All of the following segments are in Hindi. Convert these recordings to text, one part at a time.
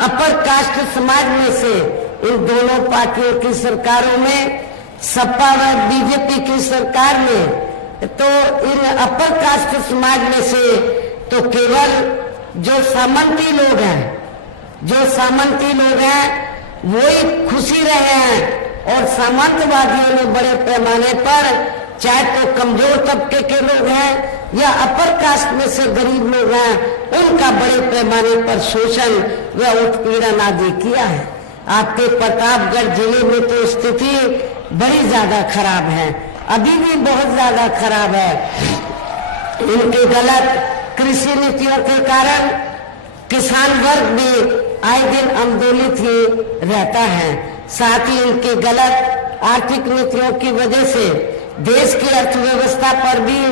अपर कास्ट समाज में से इन दोनों पार्टियों की सरकारों में, सपा व बीजेपी की सरकार में, तो इन अपर कास्ट समाज में से तो केवल जो सामंती लोग हैं वो ही खुशी रहे हैं, और सामंतवादियों ने बड़े पैमाने पर, चाहे तो कमजोर तबके के लोग हैं या अपर कास्ट में से गरीब लोग हैं, उनका बड़े पैमाने पर शोषण व उत्पीड़न आदि किया है। आपके प्रतापगढ़ जिले में तो स्थिति बड़ी ज्यादा खराब है, अभी भी बहुत ज्यादा खराब है। इनके गलत कृषि नीतियों के कारण किसान वर्ग भी आए दिन आंदोलित ही रहता है। साथ ही इनकी गलत आर्थिक नीतियों की वजह से देश की अर्थव्यवस्था पर भी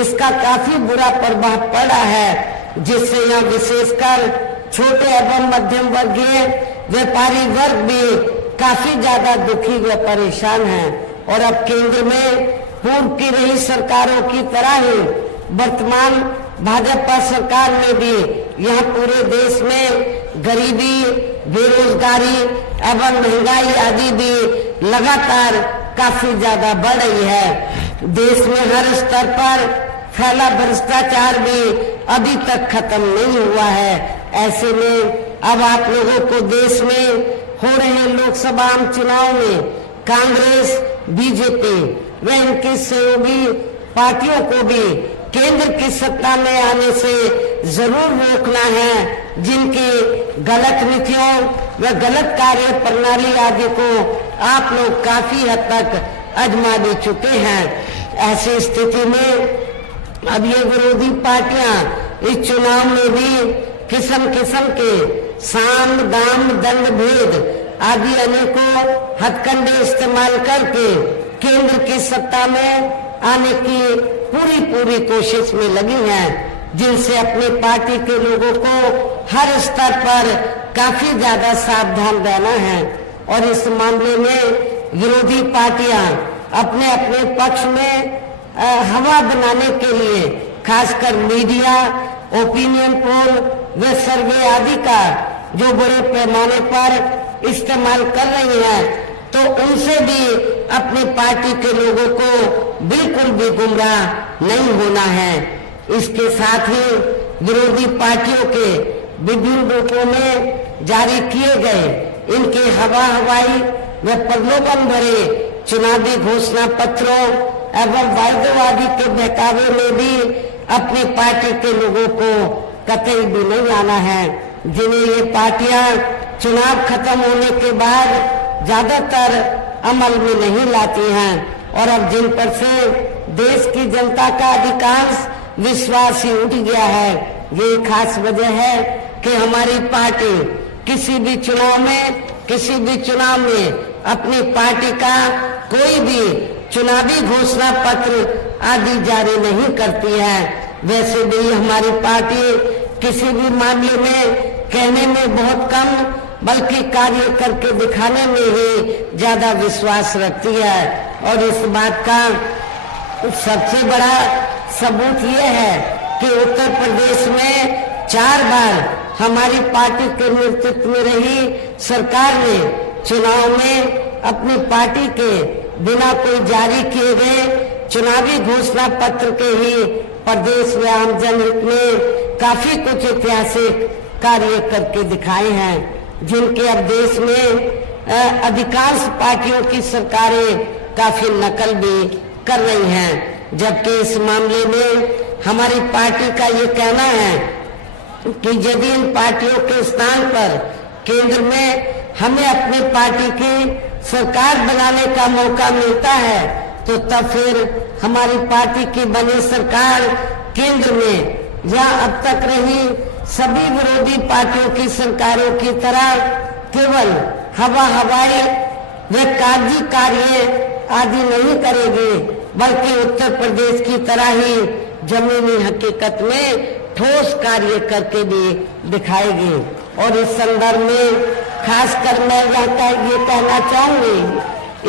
इसका काफी बुरा प्रभाव पड़ा है, जिससे यहाँ विशेषकर छोटे एवं मध्यम वर्गीय व्यापारी वर्ग भी काफी ज्यादा दुखी व परेशान हैं। और अब केंद्र में पूर्व की रही सरकारों की तरह ही वर्तमान भाजपा सरकार में भी यहाँ पूरे देश में गरीबी, बेरोजगारी एवं महंगाई आदि भी लगातार काफी ज्यादा बढ़ रही है। देश में हर स्तर पर फैला भ्रष्टाचार भी अभी तक खत्म नहीं हुआ है। ऐसे में अब आप लोगों को देश में हो रहे लोकसभा चुनाव में कांग्रेस, बीजेपी व इनकी सहयोगी पार्टियों को भी केंद्र की सत्ता में आने से जरूर रोकना है, जिनकी गलत नीतियों व गलत कार्य प्रणाली आदि को आप लोग काफी हद तक आजमा भी चुके हैं। ऐसी स्थिति में अब ये विरोधी पार्टियां इस चुनाव में भी किस्म किस्म के साम, दाम, दंड भेद आदि अनेकों हथकंडे इस्तेमाल करके केंद्र की सत्ता में आने की पूरी कोशिश में लगी हैं, जिनसे अपनी पार्टी के लोगों को हर स्तर पर काफी ज्यादा सावधान रहना है। और इस मामले में विरोधी पार्टियां अपने अपने पक्ष में हवा बनाने के लिए खासकर मीडिया, ओपिनियन पोल व सर्वे आदि का जो बड़े पैमाने पर इस्तेमाल कर रही हैं, तो उनसे भी अपनी पार्टी के लोगों को बिल्कुल भी गुमराह नहीं होना है। इसके साथ ही विरोधी पार्टियों के विभिन्न रूपों में जारी किए गए इनके हवाई व प्रलोभन भरे चुनावी घोषणा पत्रों एवं वायदेबाजी के बहकावे में भी अपनी पार्टी के लोगों को कतई भी नहीं आना है, जिन्हें ये पार्टियां चुनाव खत्म होने के बाद ज्यादातर अमल में नहीं लाती हैं। और अब जिन पर से देश की जनता का अधिकांश विश्वास ही उठ गया है, ये खास वजह है कि हमारी पार्टी किसी भी चुनाव में अपनी पार्टी का कोई भी चुनावी घोषणा पत्र आदि जारी नहीं करती है। वैसे भी हमारी पार्टी किसी भी मामले में कहने में बहुत कम बल्कि कार्य करके दिखाने में ही ज्यादा विश्वास रखती है। और इस बात का सबसे बड़ा सबूत ये है कि उत्तर प्रदेश में 4 बार हमारी पार्टी के नेतृत्व में रही सरकार ने चुनाव में अपनी पार्टी के बिना कोई जारी किए गए चुनावी घोषणा पत्र के ही प्रदेश व आम जनहित में काफी कुछ ऐतिहासिक कार्य करके दिखाए हैं, जिनके अब देश में अधिकांश पार्टियों की सरकारें काफी नकल भी कर रही हैं। जबकि इस मामले में हमारी पार्टी का ये कहना है कि यदि इन पार्टियों के स्थान पर केंद्र में हमें अपनी पार्टी की सरकार बनाने का मौका मिलता है, तो तब फिर हमारी पार्टी की बनी सरकार केंद्र में या अब तक रही सभी विरोधी पार्टियों की सरकारों की तरह केवल हवाई व कागजी कार्य आदि नहीं करेगी, बल्कि उत्तर प्रदेश की तरह ही जमीनी हकीकत में ठोस कार्य करके भी दिखाएगी। और इस संदर्भ में खासकर मैं ये कहना चाहूंगी,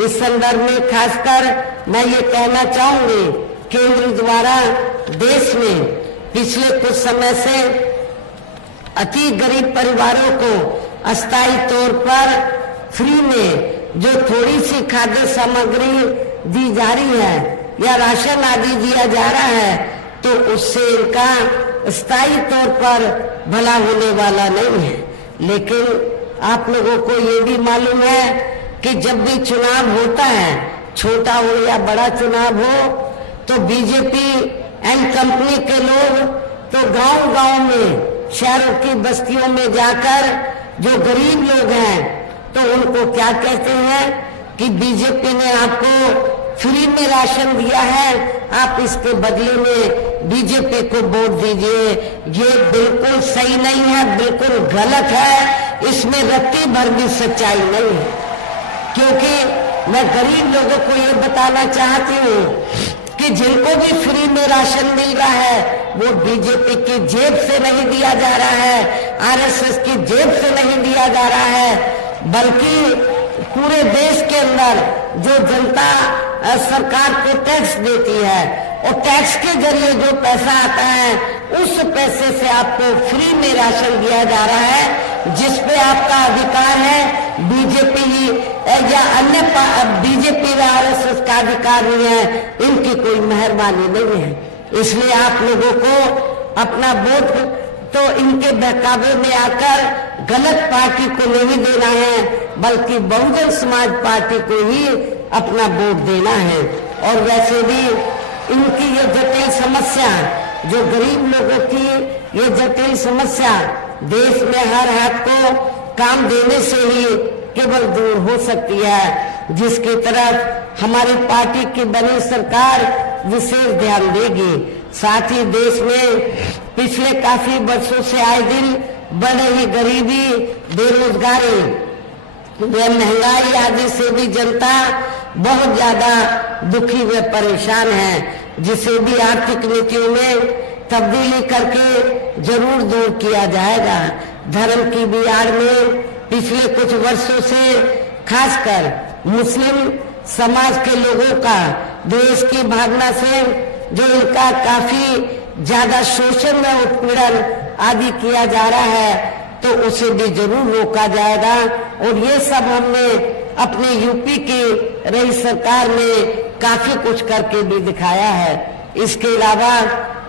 इस संदर्भ में खासकर मैं ये कहना चाहूंगी, केंद्र द्वारा देश में पिछले कुछ समय से अति गरीब परिवारों को अस्थायी तौर पर फ्री में जो थोड़ी सी खाद्य सामग्री दी जा रही है या राशन आदि दिया जा रहा है, तो उससे इनका स्थायी तौर पर भला होने वाला नहीं है। लेकिन आप लोगों को ये भी मालूम है कि जब भी चुनाव होता है, छोटा हो या बड़ा चुनाव हो, तो बीजेपी एंड कंपनी के लोग तो गांव-गांव में, शहरों की बस्तियों में जाकर जो गरीब लोग हैं तो उनको क्या कहते हैं कि बीजेपी ने आपको फ्री में राशन दिया है, आप इसके बदले में बीजेपी को वोट दीजिए। ये बिल्कुल सही नहीं है, बिल्कुल गलत है, इसमें रत्ती भर भी सच्चाई नहीं है। क्योंकि मैं गरीब लोगों को ये बताना चाहती हूँ कि जिनको भी फ्री में राशन मिल रहा है वो बीजेपी की जेब से नहीं दिया जा रहा है, आरएसएस की जेब से नहीं दिया जा रहा है, बल्कि पूरे देश के अंदर जो जनता सरकार को टैक्स देती है और टैक्स के जरिए जो पैसा आता है उस पैसे से आपको फ्री में राशन दिया जा रहा है, जिस पे आपका अधिकार है। बीजेपी या अन्य बीजेपी व आरएसएस का अधिकार नहीं है, इनकी कोई मेहरबानी नहीं है। इसलिए आप लोगों को अपना वोट तो इनके बहकावे में आकर गलत पार्टी को नहीं देना है, बल्कि बहुजन समाज पार्टी को ही अपना वोट देना है। और वैसे भी इनकी ये जटिल समस्या, जो गरीब लोगों की ये जटिल समस्या देश में हर हाथ को काम देने से ही केवल दूर हो सकती है, जिसकी तरफ हमारी पार्टी की बनी सरकार विशेष ध्यान देगी। साथ ही देश में पिछले काफी वर्षों से आए दिन बढ़ रही गरीबी, बेरोजगारी व महंगाई आदि से भी जनता बहुत ज्यादा दुखी व परेशान है, जिसे भी आर्थिक नीतियों में तब्दीली करके जरूर दूर किया जाएगा। धर्म की भी आड़ में पिछले कुछ वर्षों से खासकर मुस्लिम समाज के लोगों का देश की भावना से जो इनका काफी ज्यादा शोषण व उत्पीड़न आदि किया जा रहा है, तो उसे भी जरूर रोका जाएगा। और ये सब हमने अपने यूपी की रही सरकार में काफी कुछ करके भी दिखाया है। इसके अलावा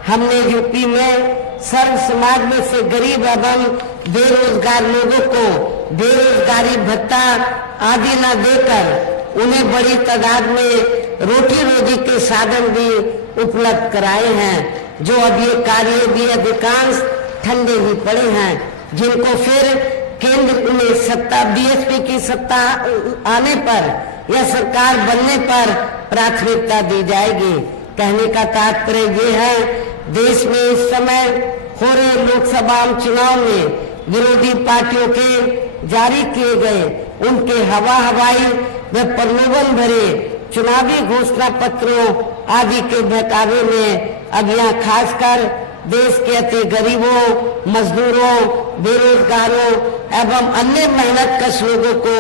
हमने यूपी में सर्व समाज में से गरीब एवं बेरोजगार लोगों को बेरोजगारी भत्ता आदि न देकर उन्हें बड़ी तादाद में रोटी रोजी के साधन भी उपलब्ध कराए हैं, जो अब ये कार्य भी अधिकांश ठंडे ही पड़े हैं, जिनको फिर केंद्र में सत्ता बीएसपी की सत्ता आने पर या सरकार बनने पर प्राथमिकता दी जाएगी। कहने का तात्पर्य ये है, देश में इस समय हो रहे लोकसभा चुनाव में विरोधी पार्टियों के जारी किए गए उनके हवाई व प्रलोभन भरे चुनावी घोषणा पत्रों आदि के बहकावे में अब यहाँ खासकर देश के अति गरीबों, मजदूरों, बेरोजगारों एवं अन्य मेहनत कश लोगों को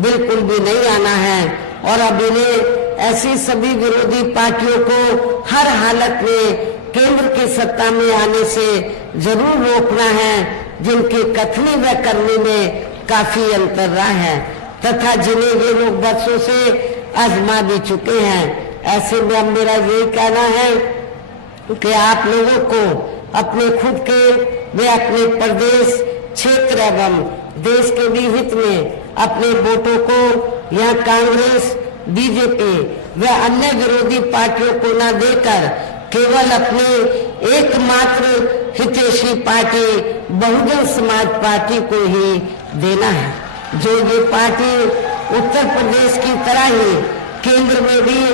बिल्कुल भी नहीं आना है। और अब इन्हें ऐसी सभी विरोधी पार्टियों को हर हालत में केंद्र की सत्ता में आने से जरूर रोकना है, जिनकी कथनी व करने में काफी अंतर रहा है तथा जिन्हें ये लोग वर्षों से आजमा भी चुके हैं। ऐसे में अब मेरा यही कहना है कि आप लोगों को अपने खुद के व अपने प्रदेश, क्षेत्र एवं देश के भी हित में अपने वोटों को यहाँ कांग्रेस, बीजेपी व अन्य विरोधी पार्टियों को न देकर केवल अपनी एकमात्र हितैषी पार्टी बहुजन समाज पार्टी को ही देना है। जो ये पार्टी उत्तर प्रदेश की तरह ही केंद्र में भी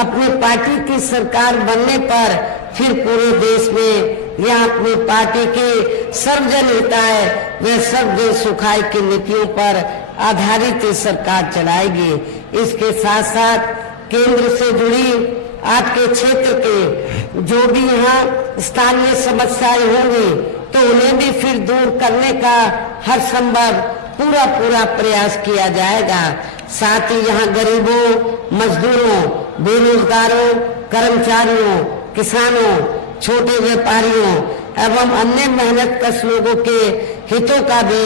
अपनी पार्टी की सरकार बनने पर फिर पूरे देश में यह अपनी पार्टी के सर्वजन हिताय व सर्वजन सुखाय की नीतियों पर आधारित सरकार चलाएगी। इसके साथ साथ केंद्र से जुड़ी आपके क्षेत्र के जो भी यहाँ स्थानीय समस्याएं होंगी तो उन्हें भी फिर दूर करने का हर संभव पूरा प्रयास किया जाएगा। साथ ही यहाँ गरीबों, मजदूरों, बेरोजगारों, कर्मचारियों, किसानों, छोटे व्यापारियों एवं अन्य मेहनत कश लोगों के हितों का भी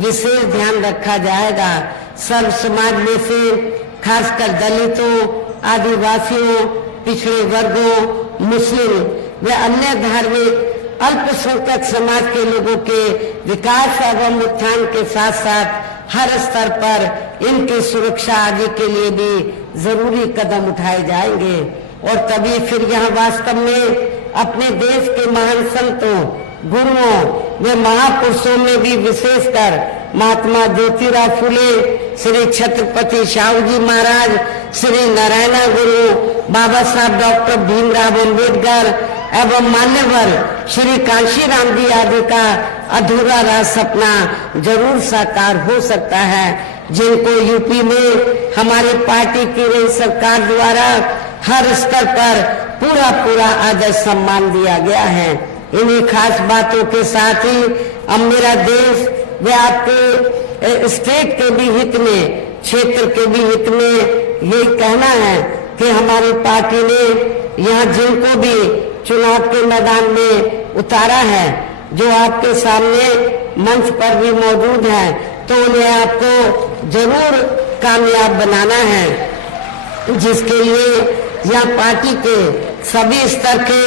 विशेष ध्यान रखा जाएगा। सर्व समाज में से खासकर दलितों, आदिवासियों, पिछड़े वर्गों, मुस्लिम व अन्य धार्मिक अल्पसंख्यक समाज के लोगों के विकास एवं उत्थान के साथ साथ हर स्तर पर इनकी सुरक्षा आदि के लिए भी जरूरी कदम उठाए जाएंगे। और तभी फिर यहाँ वास्तव में अपने देश के महान संतों, गुरुओं व महापुरुषों में भी विशेषकर महात्मा ज्योतिराव फुले, श्री छत्रपति शाहू जी महाराज, श्री नारायण गुरु, बाबा साहब डॉक्टर भीमराव अम्बेडकर एवं मान्यवर श्री कांशीराम जी आदि का अधूरा रहा सपना जरूर साकार हो सकता है, जिनको यूपी में हमारी पार्टी की रही सरकार द्वारा हर स्तर पर पूरा आदर सम्मान दिया गया है। इन्हीं खास बातों के साथ ही अब मेरा देश व आपके स्टेट के भी हित में, क्षेत्र के भी हित में यही कहना है कि हमारी पार्टी ने यहाँ जिनको भी चुनाव के मैदान में उतारा है, जो आपके सामने मंच पर भी मौजूद है, तो उन्हें आपको जरूर कामयाब बनाना है, जिसके लिए यहाँ पार्टी के सभी स्तर के